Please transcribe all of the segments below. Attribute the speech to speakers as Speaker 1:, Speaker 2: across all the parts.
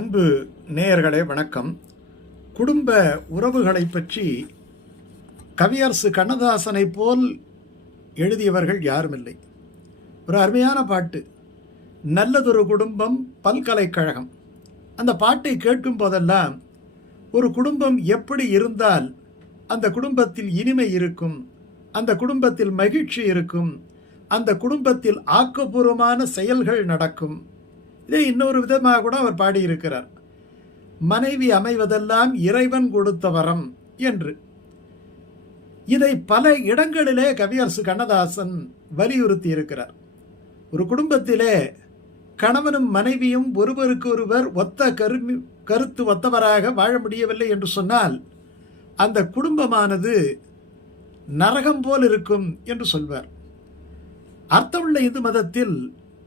Speaker 1: அன்பு நேயர்களே வணக்கம். குடும்ப உறவுகளை பற்றி கவியரசு கண்ணதாசனை போல் எழுதியவர்கள் யாரும் இல்லை ஒரு அருமையான பாட்டு. நல்லதொரு குடும்பம் பல்கலைக்கழகம். அந்த பாட்டை கேட்கும் போதெல்லாம் ஒரு குடும்பம் எப்படி இருந்தால் அந்த குடும்பத்தில் இனிமை இருக்கும் அந்த குடும்பத்தில் மகிழ்ச்சி இருக்கும் அந்த குடும்பத்தில் ஆக்கப்பூர்வமான செயல்கள் நடக்கும். இதே இன்னொரு விதமாக கூட அவர் பாடியிருக்கிறார். மனைவி அமைவதெல்லாம் இறைவன் கொடுத்த வரம் என்று. இதை பல இடங்களிலே கவியரசு கண்ணதாசன் வலியுறுத்தி இருக்கிறார் ஒரு குடும்பத்திலே கணவனும் மனைவியும் ஒருவருக்கு ஒருவர் ஒத்த கரு கருத்து ஒத்தவராக வாழ முடியவில்லை என்று சொன்னால் அந்த குடும்பமானது நரகம் போல் இருக்கும் என்று சொல்வார். அர்த்தமுள்ள இந்து மதத்தில்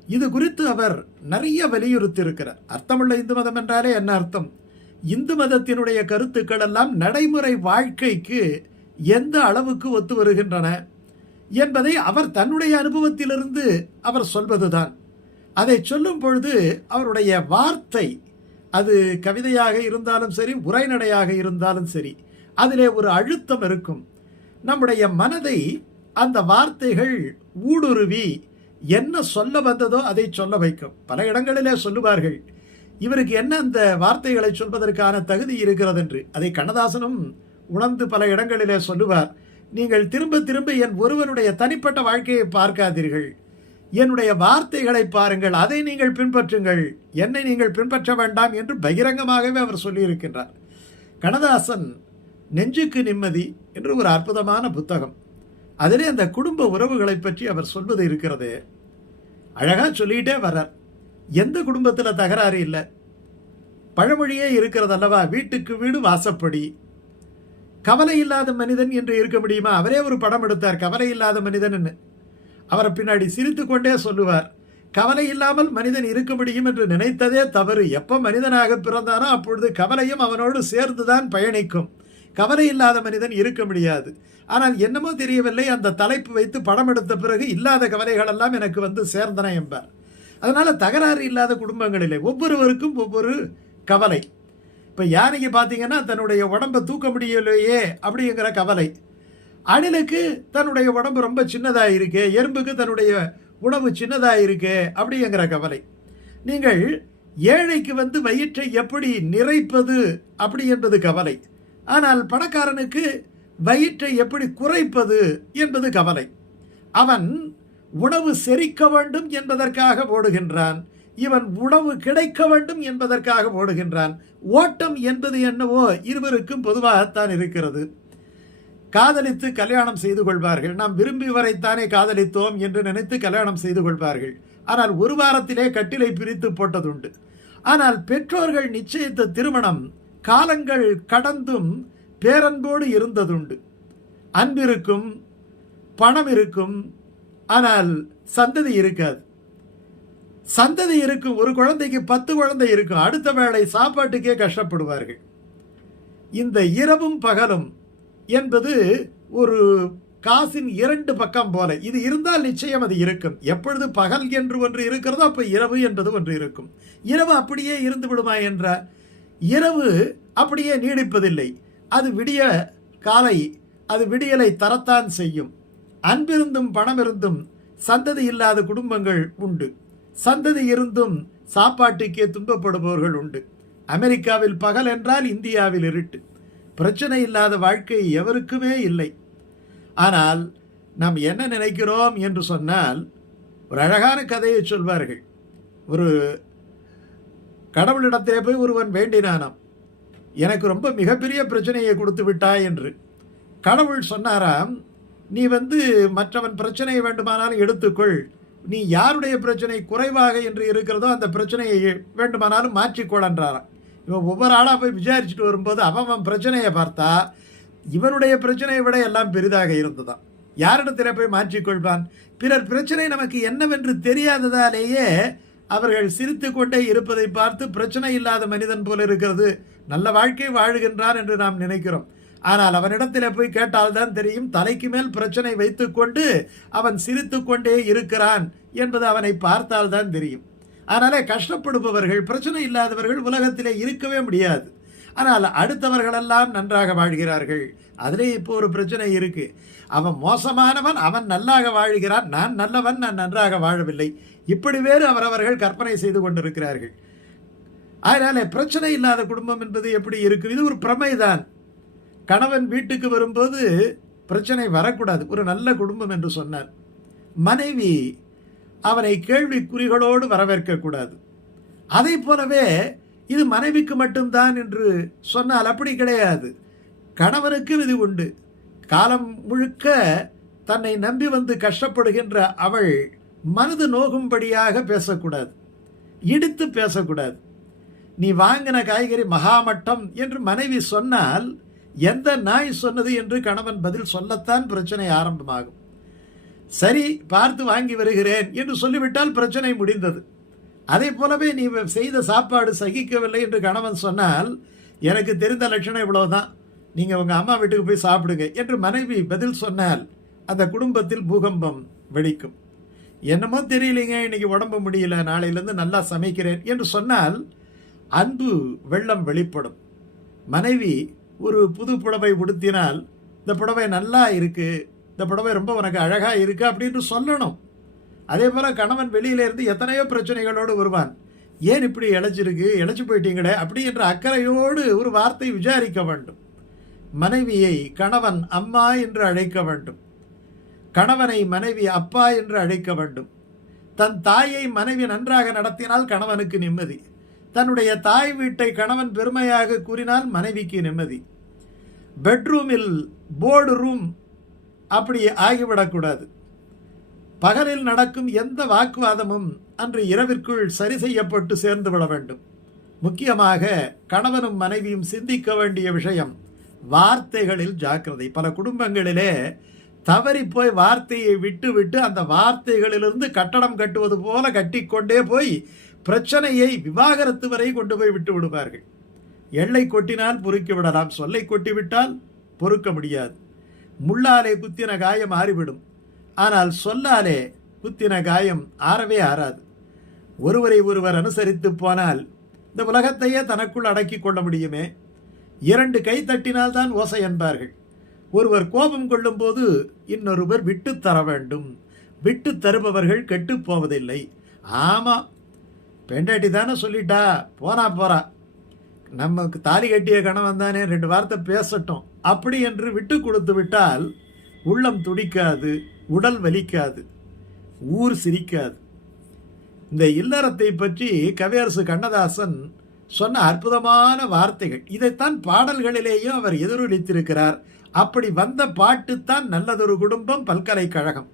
Speaker 1: இது குறித்து அவர் நிறைய வலியுறுத்தியிருக்கிறார். அர்த்தமுள்ள இந்து மதம் என்றாலே என்ன அர்த்தம்? இந்து மதத்தினுடைய கருத்துக்கள் எல்லாம் நடைமுறை வாழ்க்கைக்கு எந்த அளவுக்கு ஒத்து வருகின்றன என்பதை அவர் தன்னுடைய அனுபவத்திலிருந்து அவர் சொல்வதுதான். அதை சொல்லும் பொழுது அவருடைய வார்த்தை அது கவிதையாக இருந்தாலும் சரி உரைநடையாக இருந்தாலும் சரி அதிலே ஒரு அழுத்தம் இருக்கும். நம்முடைய மனதை அந்த வார்த்தைகள் ஊடுருவி என்ன சொல்ல வந்ததோ அதை சொல்ல வைக்கும். பல இடங்களிலே சொல்லுவார்கள் இவருக்கு என்ன அந்த வார்த்தைகளை சொல்வதற்கான தகுதி இருக்கிறது என்று அதை கண்ணதாசனும் உணர்ந்து பல இடங்களிலே சொல்லுவார் நீங்கள் திரும்ப திரும்ப என் ஒருவனுடைய தனிப்பட்ட வாழ்க்கையை பார்க்காதீர்கள். என்னுடைய வார்த்தைகளை பாருங்கள் அதை நீங்கள் பின்பற்றுங்கள். என்னை நீங்கள் பின்பற்ற வேண்டாம் என்று பகிரங்கமாகவே அவர் சொல்லியிருக்கின்றார். கண்ணதாசன் நெஞ்சுக்கு நிம்மதி என்று ஒரு அற்புதமான புத்தகம். அதிலே அந்த குடும்ப உறவுகளை பற்றி அவர் சொல்வது இருக்கிறது. அழகாக சொல்லிக்கிட்டே வர்றார். எந்த குடும்பத்தில் தகராறு இல்லை. பழமொழியே இருக்கிறது அல்லவா? வீட்டுக்கு வீடு வாசப்படி. கவலை இல்லாத மனிதன் என்று இருக்க முடியுமா? அவரே ஒரு படம் எடுத்தார் கவலை இல்லாத மனிதன் அவரை பின்னாடி சிரித்து கொண்டே சொல்லுவார் கவலை இல்லாமல் மனிதன் இருக்க முடியும் என்று நினைத்ததே தவறு. எப்போ மனிதனாக பிறந்தானோ அப்பொழுது கவலையும் அவனோடு சேர்ந்துதான் பயணிக்கும். கவலை இல்லாத மனிதன் இருக்க முடியாது. ஆனால் என்னமோ தெரியவில்லை அந்த தலைப்பு வைத்து படம் எடுத்த பிறகு இல்லாத கவலைகள் எல்லாம் எனக்கு வந்து சேர்ந்தன என்பார். அதனால் தகராறு இல்லாத குடும்பங்களிலே ஒவ்வொருவருக்கும் ஒவ்வொரு கவலை. இப்போ யானைக்கு பார்த்தீங்கன்னா தன்னுடைய உடம்பை தூக்க முடியலையே அப்படிங்கிற கவலை. அணிலுக்கு தன்னுடைய உடம்பு ரொம்ப சின்னதாக இருக்கு எறும்புக்கு தன்னுடைய உணவு சின்னதாக இருக்கு அப்படிங்கிற கவலை. நீங்கள் ஏழைக்கு வந்து வயிற்றை எப்படி நிறைப்பது அப்படி என்பது கவலை. ஆனால் பணக்காரனுக்கு வயிற்றை எப்படி குறைப்பது என்பது கவலை. அவன் உணவு செரிக்க வேண்டும் என்பதற்காக ஓடுகின்றான். இவன் உணவு கிடைக்க வேண்டும் என்பதற்காக ஓடுகின்றான். ஓட்டம் என்பது என்னவோ இருவருக்கும் பொதுவாகத்தான் இருக்கிறது. காதலித்து கல்யாணம் செய்து கொள்வார்கள். நாம் விரும்பியவரைத்தானே காதலித்தோம் என்று நினைத்து கல்யாணம் செய்து கொள்வார்கள். ஆனால் ஒரு வாரத்திலே கட்டிலை பிரித்து போட்டதுண்டு. ஆனால் பெற்றோர்கள் நிச்சயித்த திருமணம் காலங்கள் கடந்தும் பேரன்போடு இருந்ததுண்டு. அன்பிருக்கும் பணம் இருக்கும் ஆனால் சந்ததி இருக்காது. சந்ததி இருக்கும் ஒரு குழந்தைக்கு பத்து குழந்தை இருக்கும் அடுத்த வேளை சாப்பாட்டுக்கே கஷ்டப்படுவார்கள். இந்த இரவும் பகலும் என்பது ஒரு காசின் இரண்டு பக்கம் போல. இது இருந்தால் நிச்சயம் அது இருக்கும். எப்பொழுது பகல் என்று ஒன்று இருக்கிறதோ அப்போ இரவு என்பது ஒன்று இருக்கும். இரவு அப்படியே இருந்து விடுமா என்ற இரவு அப்படியே நீடிப்பதில்லை. அது விடிய காலை அது விடியலை தரத்தான் செய்யும். அன்பிருந்தும் பணமிருந்தும் சந்ததி இல்லாத குடும்பங்கள் உண்டு. சந்ததி இருந்தும் சாப்பாட்டுக்கே துன்பப்படுபவர்கள் உண்டு. அமெரிக்காவில் பகல் என்றால் இந்தியாவில் இருட்டு. பிரச்சனை இல்லாத வாழ்க்கை எவருக்குமே இல்லை. ஆனால் நாம் என்ன நினைக்கிறோம் என்று சொன்னால் ஒரு அழகான கதையை சொல்வார்கள். ஒரு கடவுளிடத்திலே போய் ஒருவன் வேண்டினானாம். எனக்கு ரொம்ப மிகப்பெரிய பிரச்சனையை கொடுத்து விட்டாய் என்று. கடவுள் சொன்னாராம் நீ வந்து மற்றவன் பிரச்சனை வேண்டுமானாலும் எடுத்துக்கொள். நீ யாருடைய பிரச்சனை குறைவாக என்று இருக்கிறதோ அந்த பிரச்சனையை வேண்டுமானாலும் மாற்றிக்கொள்ன்றாராம் இவன் ஒவ்வொரு ஆளாக போய் விசாரிச்சுட்டு வரும்போது அவன் பிரச்சனையை பார்த்தா இவனுடைய பிரச்சனையை விட எல்லாம் பெரிதாக இருந்ததான் யாரிடத்தில் போய் மாற்றிக்கொள்வான்? பிறர் பிரச்சனை நமக்கு என்னவென்று தெரியாததாலேயே அவர்கள் சிரித்து கொண்டே இருப்பதை பார்த்து பிரச்சனை இல்லாத மனிதன் போல இருக்கிறது. நல்ல வாழ்க்கை வாழுகின்றான் என்று நாம் நினைக்கிறோம். ஆனால் அவனிடத்தில் போய் கேட்டால்தான் தெரியும் தலைக்கு மேல் பிரச்சனை வைத்துக்கொண்டு அவன் சிரித்து கொண்டே இருக்கிறான் என்பது அவனை பார்த்தால்தான் தெரியும். அதனாலே கஷ்டப்படுபவர்கள் பிரச்சனை இல்லாதவர்கள் உலகத்திலே இருக்கவே முடியாது. ஆனால் அடுத்தவர்களெல்லாம் நன்றாக வாழ்கிறார்கள். அதுலேயே இப்போ ஒரு பிரச்சனை இருக்கு. அவன் மோசமானவன் அவன் நல்லாக வாழ்கிறான் நான் நல்லவன் நான் நன்றாக வாழவில்லை. இப்படி வேறு அவரவர்கள் கற்பனை செய்து கொண்டிருக்கிறார்கள். அதனால பிரச்சனை இல்லாத குடும்பம் என்பது எப்படி இருக்கும்? இது ஒரு பிரமைதான். கணவன் வீட்டுக்கு வரும்போது பிரச்சனை வரக்கூடாது. ஒரு நல்ல குடும்பம் என்று சொன்னார். மனைவி அவனை கேள்விக்குறிகளோடு வரவேற்கக்கூடாது. அதை போலவே இது மனைவிக்கு மட்டும்தான் என்று சொன்னால் அப்படி கிடையாது. கணவனுக்கு இது உண்டு. காலம் முழுக்க தன்னை நம்பி வந்து கஷ்டப்படுகின்ற அவள் மனது நோகும்படியாக பேசக்கூடாது. இடித்து பேசக்கூடாது. நீ வாங்கின காய்கறி மகாமட்டம் என்று மனைவி சொன்னால் எந்த நாய் சொன்னது என்று கணவன் பதில் சொல்லத்தான் பிரச்சனை ஆரம்பமாகும். சரி பார்த்து வாங்கி வருகிறேன் என்று சொல்லிவிட்டால் பிரச்சனை முடிந்தது. அதே போலவே நீ செய்த சாப்பாடு சகிக்கவில்லை என்று கணவன் சொன்னால் எனக்கு தெரிந்த லட்சணம் இவ்வளவுதான். நீங்கள் உங்கள் அம்மா வீட்டுக்கு போய் சாப்பிடுங்க என்று மனைவி பதில் சொன்னால் அந்த குடும்பத்தில் பூகம்பம் வெடிக்கும். என்னமோ தெரியலைங்க இன்னைக்கு உடம்பு முடியல நாளையிலேருந்து நல்லா சமைக்கிறேன் என்று சொன்னால் அன்பு வெள்ளம் வெளிப்படும். மனைவி ஒரு புது புடவை உடுத்தினால் இந்த புடவை நல்லா இருக்குது இந்த புடவை ரொம்ப உனக்கு அழகாக இருக்குது அப்படின்னு சொல்லணும். அதே போல் கணவன் வெளியில இருந்து எத்தனையோ பிரச்சனைகளோடு வருவான். ஏன் இப்படி இழைச்சிருக்கு இழைச்சி போயிட்டீங்களே? அப்படி என்ற அக்கறையோடு ஒரு வார்த்தை விசாரிக்க வேண்டும். மனைவியை கணவன் அம்மா என்று அழைக்க வேண்டும். கணவனை மனைவி அப்பா என்று அழைக்க வேண்டும். தன் தாயை மனைவி நன்றாக நடத்தினால் கணவனுக்கு நிம்மதி. தன்னுடைய தாய் வீட்டை கணவன் பெருமையாக கூறினால் மனைவிக்கு நிம்மதி. பெட்ரூமில் போர்டு ரூம் அப்படி ஆகிவிடக்கூடாது. பகலில் நடக்கும் எந்த வாக்குவாதமும் அன்று இரவிற்குள் சரி செய்யப்பட்டு சேர்ந்து விட வேண்டும். முக்கியமாக கணவனும் மனைவியும் சிந்திக்க வேண்டிய விஷயம். வார்த்தைகளில் ஜாக்கிரதை. பல குடும்பங்களிலே தவறி போய் வார்த்தையை விட்டு விட்டு அந்த வார்த்தைகளிலிருந்து கட்டடம் கட்டுவது போல கட்டிக்கொண்டே போய் பிரச்சனையை விவாகரத்து வரை கொண்டு போய் விட்டு விடுவார்கள். எள்ளை கொட்டினால் பொறுக்கி விடலாம். சொல்லை கொட்டிவிட்டால் பொறுக்க முடியாது. முள்ளாலே குத்தின காயம் ஆறிவிடும். ஆனால் சொல்லாலே குத்தின காயம் ஆறவே ஆறாது. ஒருவரை ஒருவர் அனுசரித்து போனால் இந்த உலகத்தையே தனக்குள் அடக்கி கொள்ள முடியுமே? இரண்டு கை தட்டினால் தான் ஓசை என்பார்கள். ஒருவர் கோபம் கொள்ளும்போது இன்னொருவர் விட்டு தர வேண்டும். விட்டு தருபவர்கள் கெட்டு போவதில்லை. ஆமாம் பெண்டாட்டி தானே சொல்லிட்டா போனா போறா. நமக்கு தாலி கட்டிய கணவன் தானே ரெண்டு வார்த்தை பேசட்டும். அப்படி என்று விட்டு கொடுத்து விட்டால் உள்ளம் துடிக்காது உடல் வலிக்காது ஊர் சிரிக்காது. இந்த இல்லறத்தை பற்றி கவியரசு கண்ணதாசன் சொன்ன அற்புதமான வார்த்தைகள். இதைத்தான் பாடல்களிலேயும் அவர் எதிரொலித்திருக்கிறார். அப்படி வந்த பாட்டுத்தான் நல்லதொரு குடும்பம் பல்கலைக்கழகம்.